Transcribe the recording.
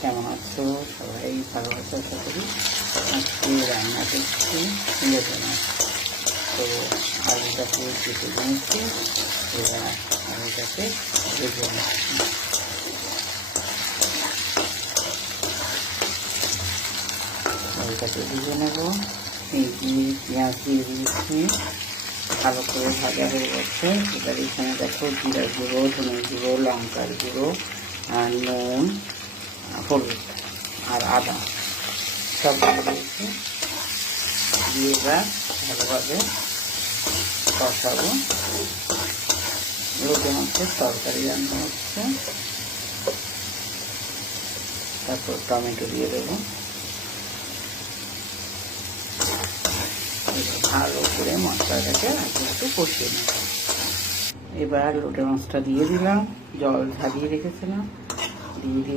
কেমন আছো? সবাই ভালো আছো আশা করি। আজকে রান্না করছি ইলিশ মাছ। তো আলুটাকে কেটে নিয়েছি, এবার আলুটাকে ভেজে নিচ্ছি। আলুটাকে ভেজে নেবো। এই দিয়ে পেঁয়াজ দিয়ে দিয়েছি, ভালো করে ভাজা হয়ে গেছে। এবার এখানে দেখো জিরার গুঁড়ো, ধনের গুঁড়ো, লঙ্কার গুঁড়ো, আর নুন, হলুদ আর আদা সব দিয়ে দিয়েছি। দিয়ে এবার ভালোভাবে কষাবো। লোটে মাছের তরকারি রান্না হচ্ছে। তারপর টমেটো দিয়ে দেবো। ভালো করে মশলাটাকে আগে একটু কষিয়ে নেব। এবার লোটে মাছটা দিয়ে দিলাম, জল ঝারিয়ে রেখেছিলাম, দিয়ে